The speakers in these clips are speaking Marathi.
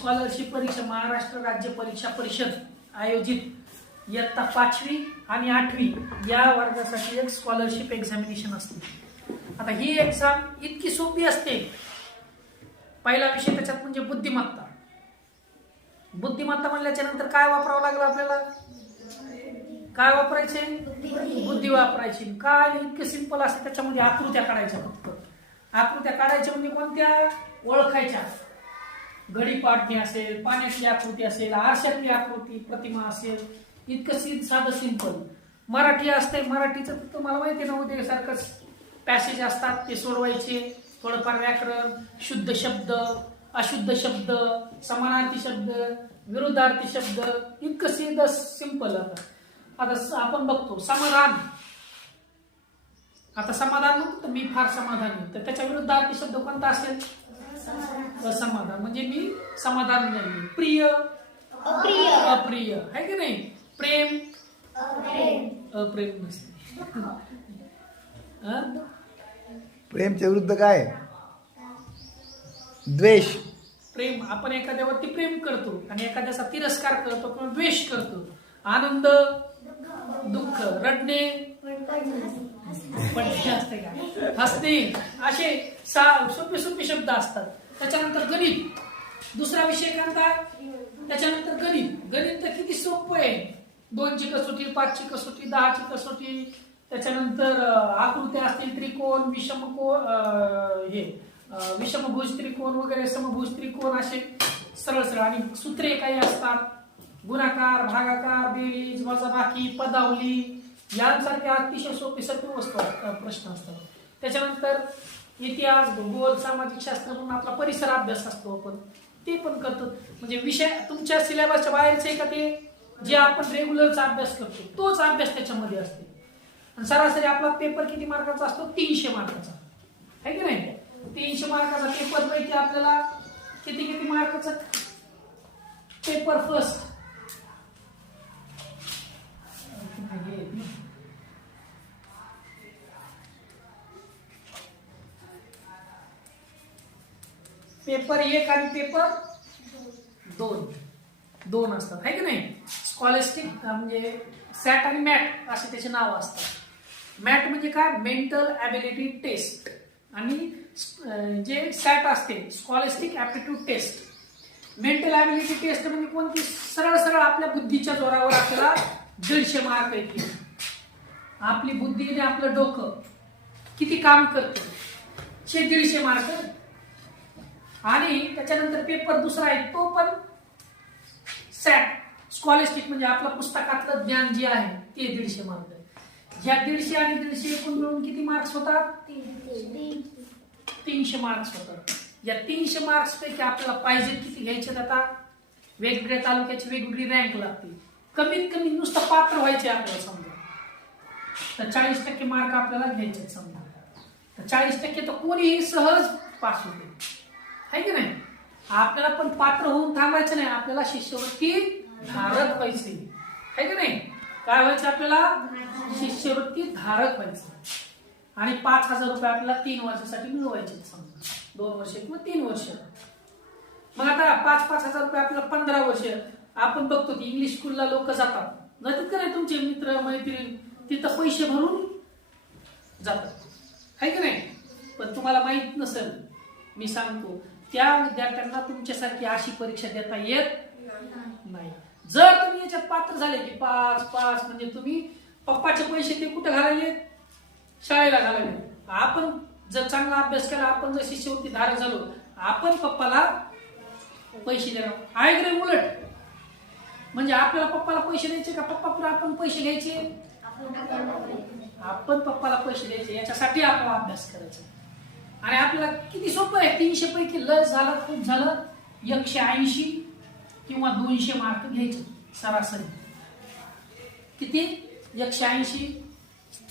स्कॉलरशिप परीक्षा महाराष्ट्र राज्य परीक्षा परिषद आयोजित. इयत्ता पाचवी आणि आठवी या वर्गासाठी एक स्कॉलरशिप एक्झामिनेशन असते. आता ही एक्झाम इतकी सोपी असते. पहिला विषय त्याच्यात म्हणजे बुद्धिमत्ता. बुद्धिमत्ता म्हणल्याच्या नंतर काय वापरावं लागलं आपल्याला? काय वापरायचे? बुद्धी वापरायची. काय इतकं सिंपल असते त्याच्यामध्ये आकृत्या काढायच्या फक्त. आकृत्या काढायच्या म्हणजे कोणत्या? ओळखायच्या. घडी पाडणे असेल पाण्याची आकृती असेल आरशातली आकृती प्रतिमा असेल इतकं सिन साधं सिंपल मराठी असते मराठीचं तुम्हाला माहिती ना उद्या सारखंच पॅसेज असतात ते सोडवायचे थोडंफार व्याकरण शुद्ध शब्द अशुद्ध शब्द समानार्थी शब्द विरुद्धार्थी शब्द इतकं सीधं सिंपल आता. आपण बघतो समाधान. आता समाधान म्हणतो तर मी फार समाधानी. तर त्याच्या विरुद्धार्थी शब्द कोणता असेल? असमाधान. म्हणजे मी समाधान नाही प्रिय. अप्रिय. आहे की नाही? प्रेम. अप्रेम. नसते. हं? प्रेमच्या विरुद्ध काय? द्वेष. प्रेम. आपण एखाद्यावरती प्रेम करतो आणि एखाद्याचा तिरस्कार करतो किंवा द्वेष करतो. आनंद दुःख रडणे. पडणे असते का? हसणे. असे सा सोपे सोपे शब्द असतात. त्याच्यानंतर गणित. दुसरा विषय कोणता त्याच्यानंतर गणित. गणित तर किती सोपं आहे. दोनची कसोटी पाचची कसोटी दहाची कसोटी. त्याच्यानंतर आकृत्या असतील त्रिकोण विषमकोण हे अं, विषमभुज त्रिकोण वगैरे समभुज त्रिकोण असे सरळ सरळ. आणि सूत्रे काही असतात. गुणाकार भागाकार बेरीज वजाबाकी पदावली. यांसारखे अतिशय सोपे सत्य वस्तू प्रश्न असतात. त्याच्यानंतर इतिहास भूगोल सामाजिक शास्त्र म्हणून आपला परिसर अभ्यास असतो आपण. ते पण करतो. म्हणजे विषय तुमच्या सिलेबसच्या बाहेरचे आहे का ते? जे आपण रेग्युलरचा अभ्यास करतो तोच अभ्यास त्याच्यामध्ये असते. आणि सरासरी आपला पेपर किती मार्काचा असतो? तीनशे मार्काचा. आहे की नाही? तीनशे मार्काचा पेपर पैकी आपल्याला किती किती मार्काचा? पेपर फर्स्ट पेपर एक आणि पेपर दोन. दोन असतात आहे की नाही? स्कॉलरशिप म्हणजे सॅट आणि मॅट असे त्याचे नाव असतात. मॅट म्हणजे काय? मेंटल ॲबिलिटी टेस्ट आणि जे सॅट असते scholarship aptitude test mental ability test म्हणजे कोणती? सरळ सरळ आपल्या बुद्धीच्या जोरावर आपल्याला दीडशे मार्क येतील आपली बुद्धी आणि आपलं डोकं किती काम करतं? शे दीडशे मार्क आणि त्याच्यानंतर पेपर दुसरा आहे तो पण सॅट स्कॉलरशिप म्हणजे आपलं पुस्तकातलं ज्ञान जे आहे ते दीडशे मार्क. ह्या दीडशे आणि दीडशे एकूण मिळून किती मार्क्स होतात? तीनशे मार्क्स होतात. या तीनशे मार्क्स पैकी आपल्याला पाहिजे किती घ्यायचे आता? वेगवेगळ्या तालुक्याची वेगवेगळी रँक लागते कमीत कमी नुसतं पात्र व्हायचे आपल्याला समजा. तर चाळीस टक्के मार्क आपल्याला घ्यायचे समजा. तर चाळीस टक्के तर कोणीही सहज पास होते. आहे की नाही? आपल्याला पण पात्र होऊन थांबायचं नाही. आपल्याला शिष्यवृत्ती धारक व्हायची. आहे की नाही? काय व्हायचं आपल्याला? शिष्यवृत्ती धारक व्हायचं. आणि पाच हजार रुपये आपल्याला तीन वर्षासाठी मिळवायचे समजा. दोन वर्ष किंवा तीन वर्ष. मग आता पाच पाच हजार रुपये आपल्याला पंधरा वर्ष. आपण बघतो की इंग्लिश स्कूलला लोक जातात. जातात का नाही तुमचे मित्र मैत्रीण? तिथं पैसे भरून जातात. आहे की नाही? पण तुम्हाला माहीत नसेल मी सांगतो. त्या विद्यार्थ्यांना तुमच्यासारखी अशी परीक्षा देता येत नाही. जर तुम्ही याच्यात पात्र झाले की पाच पाच म्हणजे तुम्ही पप्पाचे पैसे ते कुठे घालायले शाळेला घालायले आपण जर चांगला अभ्यास केला आपण जर शिष्यवृत्ती धारक झालो आपण पप्पाला पैसे देणार. आहे नाही उलट. म्हणजे आपल्याला पप्पाला पैसे द्यायचे का? पप्पा पुढे आपण पैसे घ्यायचे? आपण पप्पाला पैसे द्यायचे. याच्यासाठी आपला अभ्यास करायचा. आणि आपल्याला किती सोपं आहे. तीनशे पैकी लस झालं खूप झालं. एकशे ऐंशी किंवा दोनशे मार्क घ्यायचे सरासरी. किती? एकशे ऐंशी.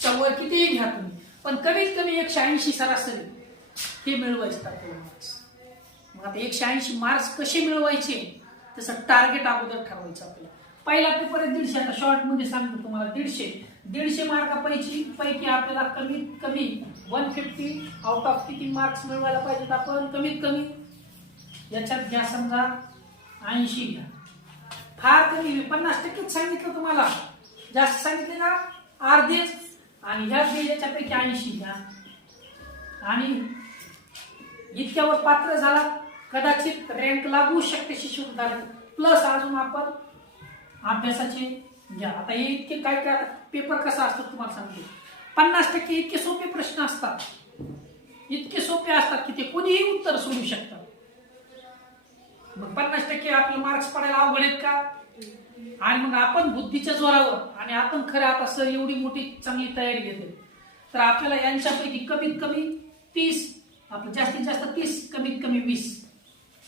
वर कितीही घ्या तुम्ही. पण कमीत कमी एकशे ऐंशी सरासरी हे मिळवायचे आपल्याला मार्क्स मग आता एकशे ऐंशी मार्क्स कसे मिळवायचे? त्याचं टार्गेट अगोदर ठरवायचं आपल्याला. पहिला पेपर आहे दीडशे. आता शॉर्टमध्ये सांगतो तुम्हाला दीडशे. दीडशे मार्कापैकी पैकी आपल्याला कमीत कमी वन फिफ्टी आउट ऑफ किती मार्क्स मिळवायला पाहिजेत आपण. कमीत कमी याच्यात घ्या समजा ऐंशी घ्या. फार कमी मी पन्नास टक्केच सांगितलं तुम्हाला. जास्त सांगितले ना अर्धेच. आणि ह्याच बी याच्यापैकी ऐंशी घ्या. आणि इतक्यावर पात्र झाला कदाचित रँक लागू शकते शिष्यवृत्ती प्लस अजून आपण अभ्यासाचे घ्या. आता हे इतके काय काय पेपर कसा असतो तुम्हाला सांगते. पन्नास टक्के इतके सोपे प्रश्न असतात. इतके सोपे असतात की ते कोणीही उत्तर सोडू शकतात मग पन्नास टक्के आपले मार्क्स पडायला अवघड आहेत का? आणि मग आपण बुद्धीच्या जोरावर आणि आपण खरं आता सर एवढी मोठी चांगली तयारी घेतली. तर आपल्याला यांच्यापैकी कमीत कमी तीस आपलं जास्तीत जास्त तीस कमीत कमी वीस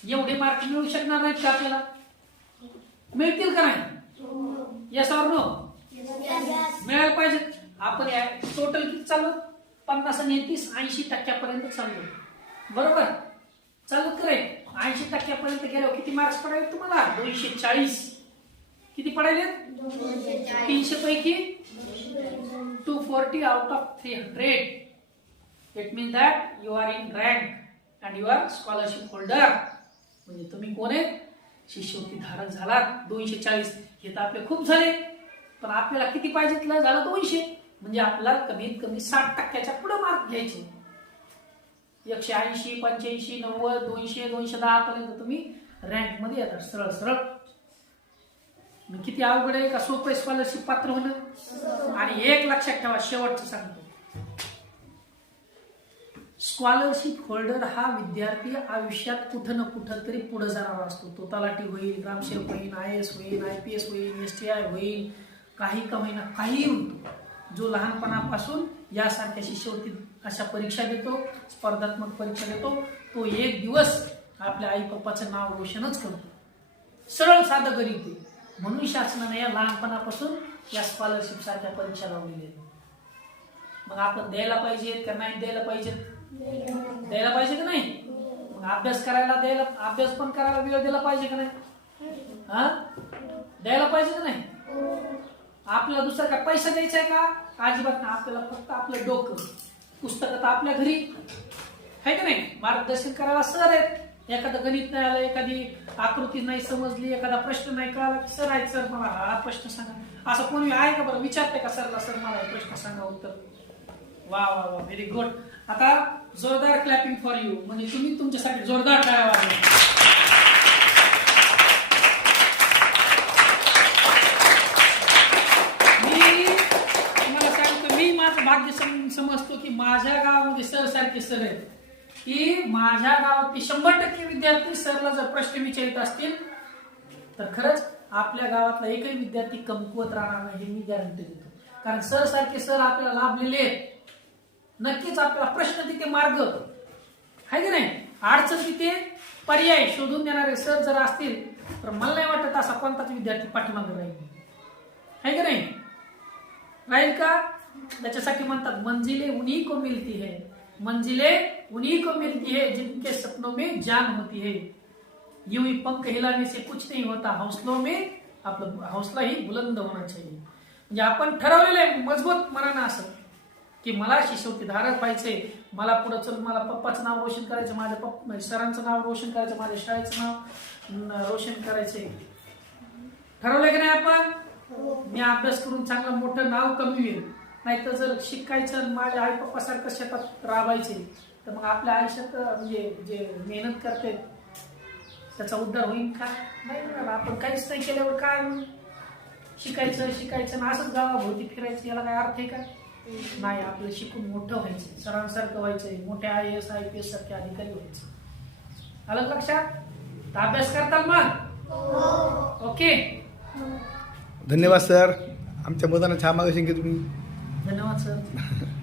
एवढे मार्क मिळू शकणार नाहीत का आपल्याला? मिळतील का नाही? यस और नो मिळायला पाहिजे. आपण टोटल किती चालू पन्नास आणि तीस ऐंशी टक्क्यापर्यंत चाललो बरोबर? चालू करे. ऐंशी टक्क्यापर्यंत गेल्यावर किती मार्क्स पडायला तुम्हाला? दोनशे चाळीस. किती पडायले? तीनशे पैकी two forty out of three hundred it mean that you are in rank and you are scholarship holder म्हणजे तुम्ही कोण आहेत शिष्यवृत्ती धारक झालात. दोनशे चाळीस. हे तर आपले खूप झाले. पण आपल्याला किती पाहिजे झालं दोनशे. म्हणजे आपल्याला कमीत कमी साठ टक्क्याच्या पुढे मार्क घ्यायचे. एकशे ऐंशी पंच्याऐंशी नव्वद दोनशे दोनशे दहा पर्यंत तुम्ही रँकमध्ये येतात सरळ सरळ. मग किती अवघड आहे का सोपं स्कॉलरशिप पात्र होणं? आणि एक लक्षात ठेवा शेवटचं सांगतो. स्कॉलरशिप होल्डर हा विद्यार्थी आयुष्यात कुठं ना कुठं तरी पुढे जाणारा असतो. तो तलाठी होईल ग्रामसेवक होईल आय एस होईल आय पी एस होईल एस टी आय होईल काही का होईना काही होतो जो लहानपणापासून यासारख्या शिष्यवृत्ती अशा परीक्षा देतो स्पर्धात्मक परीक्षा देतो तो एक दिवस आपल्या आई पप्पाचं नाव रोशनच करतो. सरळ साधं गरीब ते म्हणून शासनाने या लहानपणापासून या स्कॉलरशिप सारख्या परीक्षा लावलेल्या आहेत. मग आपण द्यायला पाहिजेत का नाही द्यायला पाहिजेत? द्यायला पाहिजे का नाही? मग अभ्यास करायला द्यायला अभ्यास पण करायला वेळ दिला पाहिजे का नाही? हा? द्यायला पाहिजे का नाही? आपला दुसरा काय पैसा द्यायचा आहे का? अजिबात नाही. आपल्याला फक्त आपलं डोकं पुस्तक तर आपल्या घरी. आहे का नाही? मार्गदर्शन करायला सर आहेत. एखादं गणित नाही आलं एखादी आकृती नाही समजली एखादा प्रश्न नाही कळाला की सर आहेत सर मला हा प्रश्न सांगा. असं कोणी आहे का बरं? विचारते का सरला? सर मला प्रश्न सांगा उत्तर. वा वा वा व्हेरी गुड आता जोरदार क्लॅपिंग फॉर यू म्हणजे तुम्ही तुमच्यासाठी जोरदार टाळ्या वाजवा मी तुम्हाला सांगतो मी माझं भाग्य सम- समजतो की माझ्या गावामध्ये सर सारखे सर आहेत. की माझ्या गावातले शंभर टक्के विद्यार्थी सरला जर प्रश्न विचारित असतील तर खरंच आपल्या गावातला एकही विद्यार्थी कमकुवत राहणार नाही हे मी गॅरंटी देतो. कारण सर सारखे सर आपल्याला लाभलेले आहेत. नक्कीच आपल्याला प्रश्न तिथे मार्ग आहे की नाही? अडचण तिथे पर्याय शोधून देणारे सर जर असतील तर मला नाही वाटत असा कोणताच विद्यार्थी पाठीमागे राहील. आहे की नाही? राहील का? त्याच्यासाठी म्हणतात मंजिले उन्हीं को मिलती है. मंजिले उन्हीं को मिलती है जिनके सपनों में जान होती है. यूं ही पंख हिलाने से कुछ नहीं होता हौसलों में आपलं हौसला ही बुलंद होना चाहिए. म्हणजे आपण ठरवलेलं आहे मजबूत मनानं असं की मला शिष्यवृत्ती धारक व्हायचंय मला पुढे चल मला पप्पाचं नाव रोशन करायचं माझ्या पप्पा म्हणजे सरांचं नाव रोशन करायचं माझ्या शाळेचं नाव रोशन करायचंय. ठरवलंय की नाही आपण? मी अभ्यास करून चांगलं मोठं नाव कमवेल नाहीतर जर शिकायचं आणि माझ्या आई पप्पा सारखं शेतात राबायचे तर मग आपल्या आयुष्यात म्हणजे जे मेहनत करते त्याचा उद्धार होईल का? नाही. आपण काहीच नाही केल्यावर काय? शिकायचं शिकायचं आणि असंच गावाभोवती फिरायचं याला काय अर्थ आहे का? नाही आपलं शिकून मोठं व्हायचं सरांसारखं व्हायचंय मोठ्या I S I P S सारखे अधिकारी व्हायचं. आलं लक्षात? तर अभ्यास करताल मग? ओके. धन्यवाद सर. आमच्या मतानं छान केलं तुम्ही. धन्यवाद सर.